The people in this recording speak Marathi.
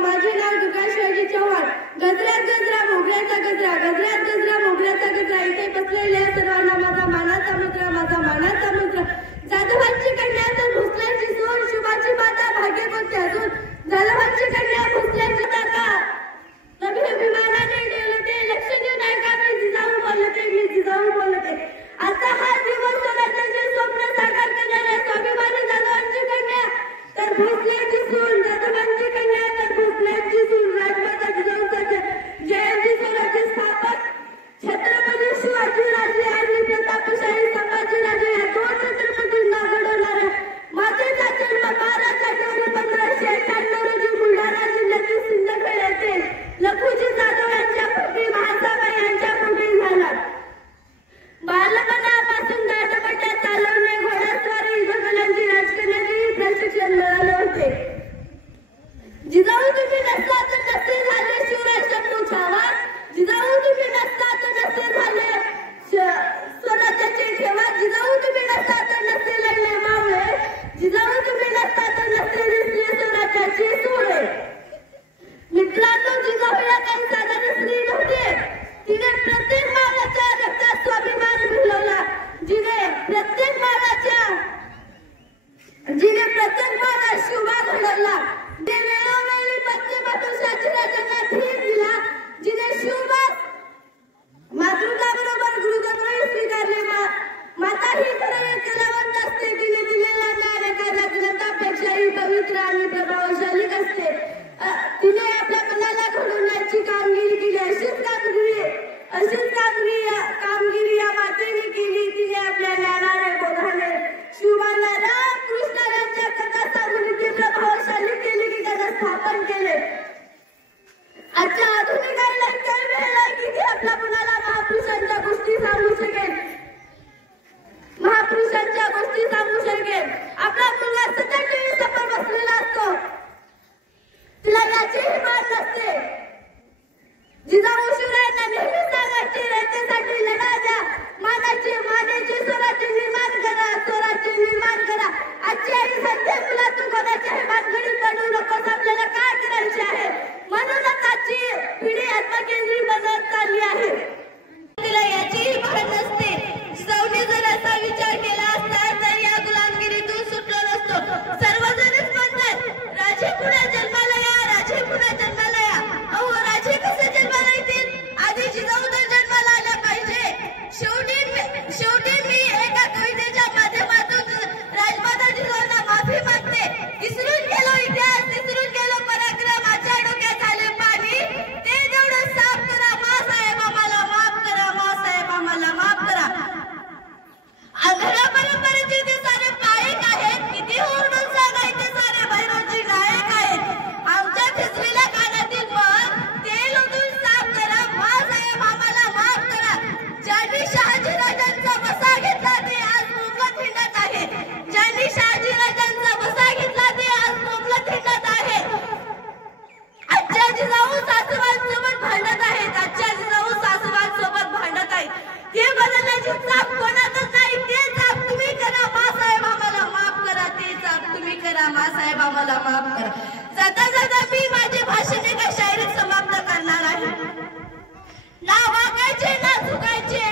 माझे नाव दुर्गा शिवाजी चव्हाण. गजरात गजरा मोगऱ्याचा गजरा, गजरात गजरा मोगऱ्याचा गजरा. इथे बसलेल्या सर्वांना माझा मानाचा मुद्रा, माझा मानाचा मुद्रा. जाधवांची कन्या तर भोसल्यांची सून, शुभाची माता भाग्य कोणते अजून. जाधवांची कन्या भोसल्यांची ताका, नवी अभिमानाने डोलते. लक्ष देऊ नये का मी जिजाऊ बोलते, मी जिजाऊ बोलते. आता हा दिवस स्वराज्याचे स्वप्न साकार करणाऱ्या स्वाभिमानी जाधवांची कन्या तर भोसल्यांची सून, जाधवांची कन्या तर भोसल्यांची सून. राजमाता जिजाऊंचा जयंती सोहळ्याचे स्थापक छत्रपती शिवाजीराजे आणि प्रतापशाही संभाजीराजे या दोन छत्रपतींना घडवणाऱ्या मातेचा जन्म 12 जानेवारी 1591 रोजी बुलढाणा जिल्ह्यातील सिंदखेड येथे लखुजी जाधव यांच्या पुत्री महासाबाई यांच्या पोटी झाला. बालपणापासून दाटपट्ट्या चालवणे, घोडेस्वारी, युद्धकलांची, राजकारणाचे प्रशिक्षण मिळाले होते. जिजाऊ तुम्ही नसता तर नसते झाले शिवराय शंभू चव्हाण. जिजाऊ तुम्ही नसता तर नसते झाले स्वराज्याचे ठेवा. जिजाऊ तुम्ही नसता तर नसते लढले मावळे. जिजाऊ तुम्ही नसता तर नसते दिसले स्वराज्याची सोडे. मित्रांनो, जिजाऊ या काही साधारण स्त्री नव्हते. तिने प्रत्येक मानाच्या रक्तात स्वाभिमान मिळवला. जिने प्रत्येक मानात शिवबा घडवला. जिने वेळोवेळी पश्चिमातून शास्त्राज्यांना धीर दिला. जिने शिवबा मातृकाबरोबर गुरुदत्तही स्वीकारले. माता ही खरं कलावंत असते. तिने दिलेला न्याय एखाद्या ग्रंथापेक्षाही पवित्र आणि प्रभावशाली असते. तिने आपल्या मनाला घडवण्याची कामगिरी केली. अशीच कामगिरी या मातेने केली. तिने आपल्या ज्ञानाने, बोधाने शिवबाला राम कृष्ण यांच्या कथा सांगून इतके प्रभावशाली केले की त्यांना स्थापन केले. आजच्या आधुनिक आईला काय वेळ आहे की ती आपल्या मुलाला महापुरुषांच्या गोष्टी सांगू शकेल. आपला मुलगा सतत टीव्ही समोर बसलेला असतो. तिला याचीही भान नसते. जिजाऊ शिवरायांना नेहमी सांगायचे, रयतेसाठी लढा द्या. मानाचे स्वराज्य निर्माण करा, स्वराज्य निर्माण करा. आजची आई सध्या मुला तू कोणाच्याही भानगडीत पडू नकोस. आपल्याला काय करायचे आहे. म्हणूनच आजची पिढी आत्मकेंद्री बनत चालली आहे. तिला याचीही भान नसते. जिजाऊने जर असा विचार केला असता तर या गुलामगिरीतून सुटलो नसतो. सर्वजणच म्हणतात राजे पुन्हा जन्माला या, राजे पुन्हा जन्माला या. अहो, राजे कसे जन्माला येतील. आधी जिजाऊ तर जन्माला आल्या पाहिजे. शेवटी मी एका कवितेच्या माध्यमातून राजमाता जिजाऊंना माफी मागते. विसरून गेलो इतिहास, विसरून गेलो पराक्रम. माझ्या डोक्यात आले पाणी. ते तेवढं साफ करा. माँसाहेब आम्हाला माफ करा, माँसाहेब आम्हाला माफ करा. आंध्र परंपरेचे ते सारे पायक आहेत. किती ओरडून सांगायचे सारे भैरवजी गायक आहेत. आमच्या थिसलेल्या कानातील पण तेल ओतून साफ करा. माँसाहेब आम्हाला माफ करा. ज्यांनी शहाजीराजांचा बसा घेतला ते आज मोंगलात हिंडत आहे. ज्यांनी शहाजीराजांचा बसा घेतला ते आज मोंगलात हिंडत आहे. आजच्या जिजाऊ सासूबाईंसोबत भांडत आहेत. आजच्या जिजाऊ सासूबाईंसोबत भांडत आहेत. हे बदलण्याची चाप कोणातच नाही. ते चाप तुम्ही करा. माँसाहेब आम्हाला माफ करा. ते चाप तुम्ही करा. माँसाहेब आम्हाला माफ करा. जाता जाता मी माझे भाषण एका शायरीत समाप्त करणार आहे. ना वाकायचे ना झुकायचे